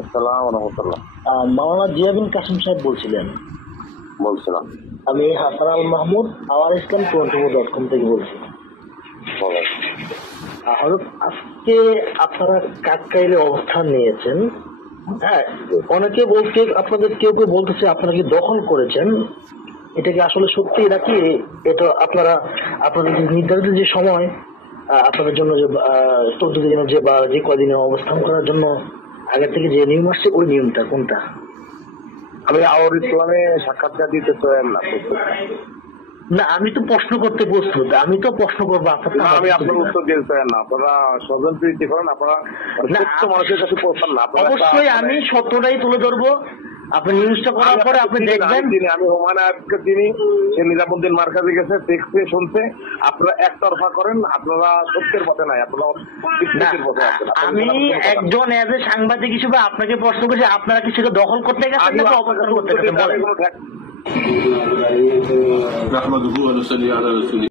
আসসালামু রাহমাতুল্লাহ। মাওলানা জিয়াবিন কাসিম সাহেব বলছিলেন? বলছিলাম। আমি হাসান আল মাহমুদ আওয়ার ইসলাম .com থেকে বলছি। আজকে আপনারা কাকরাইলে অবস্থান নিয়েছেন। হ্যাঁ, অনেকে বলতে, আপনাদের কেউ কেউ বলতেছে আপনারা কি দখল করেছেন। এটা কি আসলে সত্যি নাকি? এটা আপনারা আপনাদের নির্ধারিত যে সময় আপনাদের জন্য যে 14 দিনের যে বা যে কদিনে অবস্থান করার জন্য আগে থেকে যে নিয়ম আসছে, ওই নিয়মটা কোনটা? আমি আওয়ার ইসলামে সাক্ষাৎকার দিতে চাই না। না, আমি তো প্রশ্ন করতে প্রস্তুত। আমি তো প্রশ্ন করবো, আমি আপনার উত্তর দিতে চাই না। আপনারা স্বজন প্রীতি করেন, আপনারা সত্য মানুষের কাছে পৌঁছান না। অবশ্যই আমি সত্যটাই তুলে ধরবো। আপনি নিউজটা করার পরে আপনি দেখবেন। আমি হুমায়ুন আয়াতকে চিনি, সে নিজামুদ্দিন মার্কাজে গেছে, দেখছে, শুনছে। আপনারা একতরফা করেন, আপনারা সত্যের পথে নাই, আপনারা বিকৃতির পথে আছেন। আমি একজন এজ এ সাংবাদিক হিসেবে আপনাকে প্রশ্ন করছি, আপনারা কি সেটা দখল করতে গেছেন নাকি অবস্থান করতে গেছেন? বলেন।